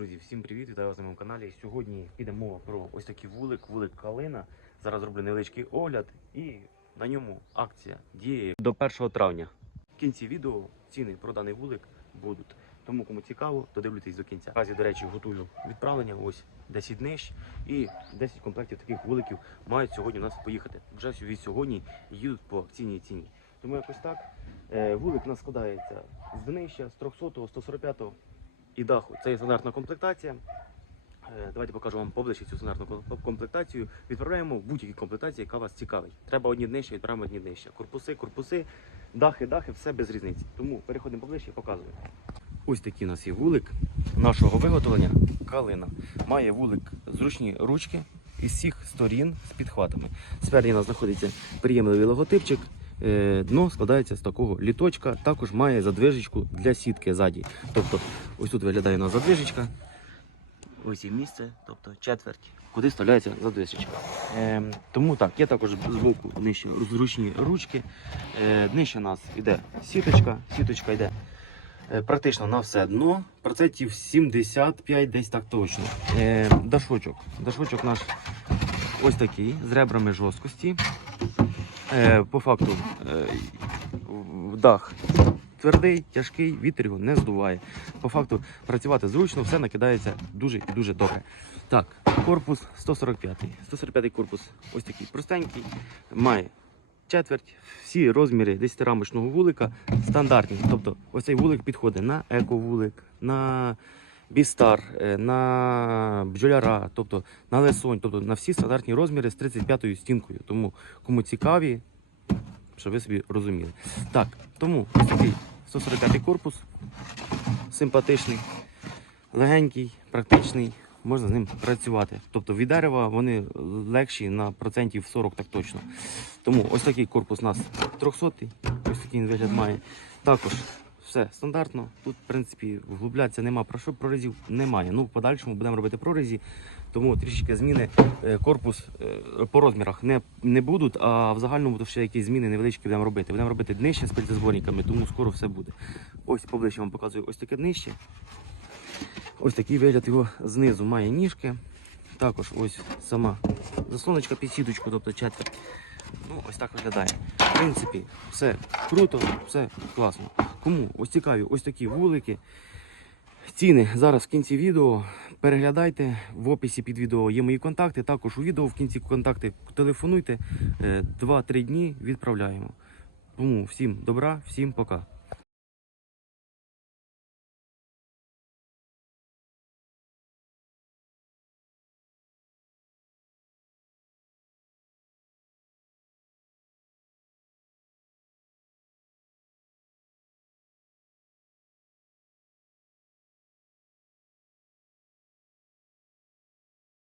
Друзі, всім привіт! Вітаю вас на моєму каналі. Сьогодні піде мова про ось такий вулик, вулик Калина. Зараз зроблю невеличкий огляд і на ньому акція діє до 1 травня. В кінці відео ціни про даний вулик будуть. Тому кому цікаво, додивлюйтесь до кінця. Наразі, до речі, готую відправлення. Ось 10 днищ і 10 комплектів таких вуликів мають сьогодні у нас поїхати. Вже від сьогодні їдуть по акційній ціні. Тому якось так. Е, Вулик у нас складається з днища, з 300, 145 і даху. Це є стандартна комплектація. Е, Давайте покажу вам поближче цю стандартну комплектацію. Відправляємо в будь-які комплектації, яка вас цікавить. Треба одні днища, відправимо одні днища. Корпуси, корпуси, дахи, дахи, все без різниці. Тому переходимо поближче і показуємо. Ось такий у нас є вулик нашого виготовлення. Калина. Має вулик зручні ручки із всіх сторін з підхватами. Спереді у нас знаходиться приємливий логотипчик. Е, Дно складається з такого літочка, також має задвижечку для сітки ззаді. Тобто, ось тут виглядає у задвижечка. Ось і місце, тобто четверть, куди вставляється задвижечка. Е, тому так, є також збоку нижче зручні ручки. Е, нижче у нас іде сіточка, сіточка йде е, практично на все дно, процентів 75 десь так точно. Е, дашочок. Дашочок наш ось такий, з ребрами жорсткості. Е, по факту е, дах твердий, тяжкий, вітер його не здуває. По факту працювати зручно, все накидається дуже і дуже добре. Так, корпус 145. 145 корпус ось такий простенький, має четверть, всі розміри 10-рамочного вулика стандартні. Тобто ось цей вулик підходить на еко-вулик, на бістар, е, на бджоляра, тобто на лесонь, тобто на всі стандартні розміри з 35-ю стінкою. Тому кому цікаві, щоб ви собі розуміли. Так, тому ось такий 145 корпус, симпатичний, легенький, практичний, можна з ним працювати. Тобто від дерева вони легші на процентів 40 так точно. Тому ось такий корпус у нас 300 ось такий вигляд має. Також все стандартно. Тут, в принципі, вглублятися нема про що, прорізів немає. Ну, в подальшому будемо робити прорізі, тому трішечки зміни. Е, Корпус е, по розмірах не, не будуть, а в загальному то ще якісь зміни невеличкі будемо робити. Будемо робити днище з пальцезборниками, тому скоро все буде. Ось поближче вам показую ось таке днище. Ось такий вигляд його знизу має ніжки. Також ось сама заслоночка під сіточку, тобто четверть. Ну, ось так виглядає. В принципі, все круто, все класно. Кому ось цікаві ось такі вулики. Ціни зараз в кінці відео. Переглядайте в описі під відео є мої контакти. Також у відео в кінці контакти телефонуйте. Е, 2-3 дні відправляємо. Тому всім добра, всім пока.